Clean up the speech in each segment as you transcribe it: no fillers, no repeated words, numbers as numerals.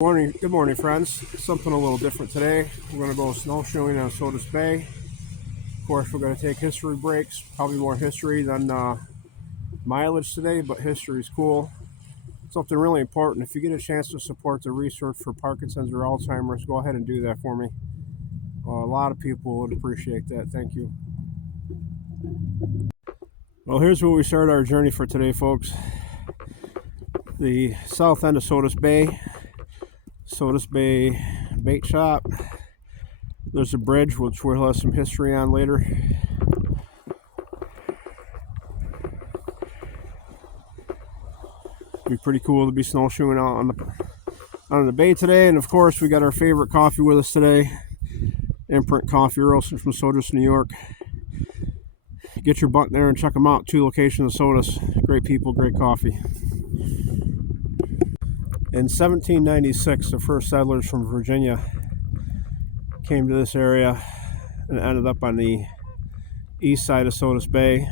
Good morning, friends. Something a little different today. We're going to go snowshoeing on Sodus Bay. Of course, we're going to take history breaks. Probably more history than mileage today, but history is cool. Something really important. If you get a chance to support the research for Parkinson's or Alzheimer's, go ahead and do that for me. A lot of people would appreciate that. Thank you. Well, here's where we start our journey for today, folks. The south end of Sodus Bay bait shop. There's a bridge which we'll have some history on later. It'd be pretty cool to be snowshoeing out on the bay today. And of course, we got our favorite coffee with us today, Imprint Coffee, roasted from Sodus, New York. Get your butt there and check them out. 2 locations of Sodus. Great people, great coffee. In 1796, the first settlers from Virginia came to this area and ended up on the east side of Sodus Bay.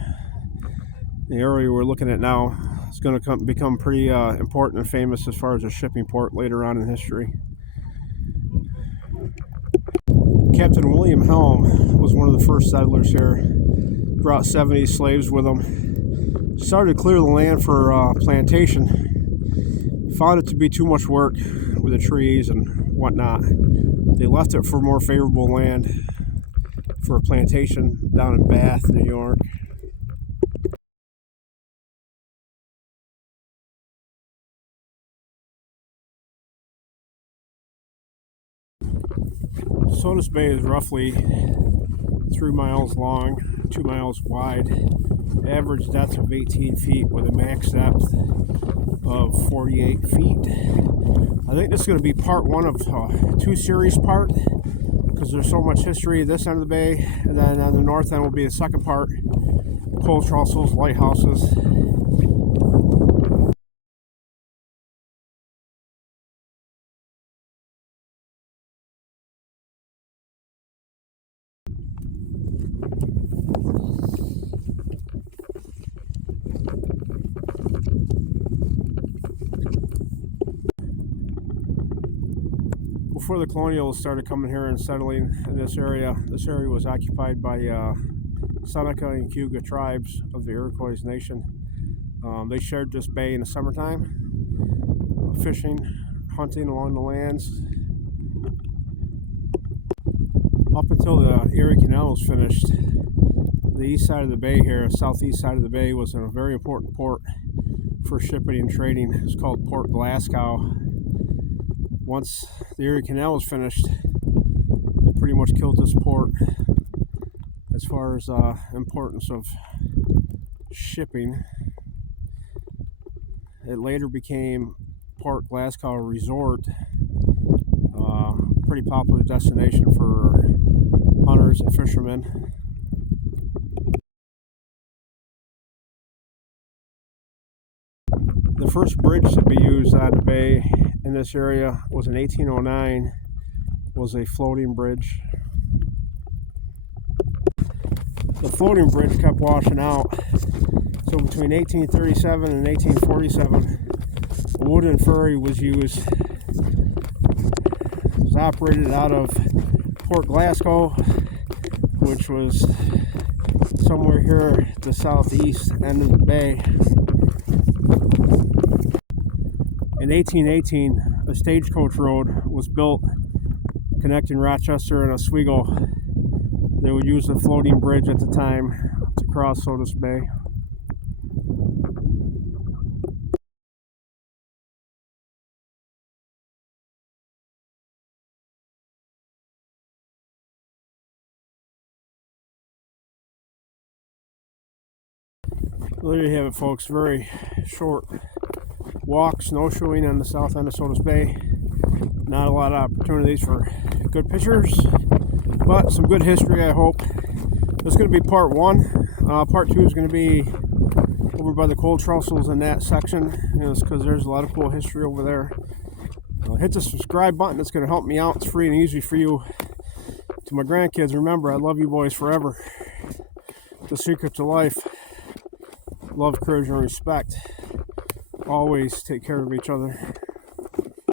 The area we're looking at now is going to become pretty important and famous as far as a shipping port later on in history. Captain William Helm was one of the first settlers here. Brought 70 slaves with him. Started to clear the land for plantation. Found it to be too much work with the trees and whatnot. They left it for more favorable land for a plantation down in Bath, New York. Sodus Bay is roughly 3 miles long, 2 miles wide, average depth of 18 feet with a max depth of 48 feet. I think this is going to be part 1 of 2 series part, because there's so much history at this end of the bay, and then on the north end will be the second part, coal trussels, lighthouses. Before the colonials started coming here and settling in this area was occupied by Seneca and Cayuga tribes of the Iroquois Nation. They shared this bay in the summertime, fishing, hunting along the lands. Up until the Erie Canal was finished, the east side of the bay here, southeast side of the bay, was a very important port for shipping and trading. It's called Port Glasgow. Once the Erie Canal was finished, it pretty much killed this port as far as importance of shipping. It later became Port Glasgow Resort, pretty popular destination for hunters and fishermen. The first bridge to be used on the bay in this area was in 1809, was a floating bridge. The floating bridge kept washing out, so between 1837 and 1847, a wooden ferry was used. It was operated out of Port Glasgow, which was somewhere here at the southeast end of the bay. In 1818, a stagecoach road was built connecting Rochester and Oswego. They would use the floating bridge at the time to cross Sodus Bay. There you have it, folks. Very short walk, snowshoeing on the south end of Sodus Bay. Not a lot of opportunities for good pictures, but some good history, I hope. This is going to be part 1. Part 2 is going to be over by the coal trussels in that section, because there's a lot of cool history over there. Hit the subscribe button. It's going to help me out. It's free and easy for you. To my grandkids, remember, I love you boys forever. The secret to life: love, courage, and respect. Always take care of each other.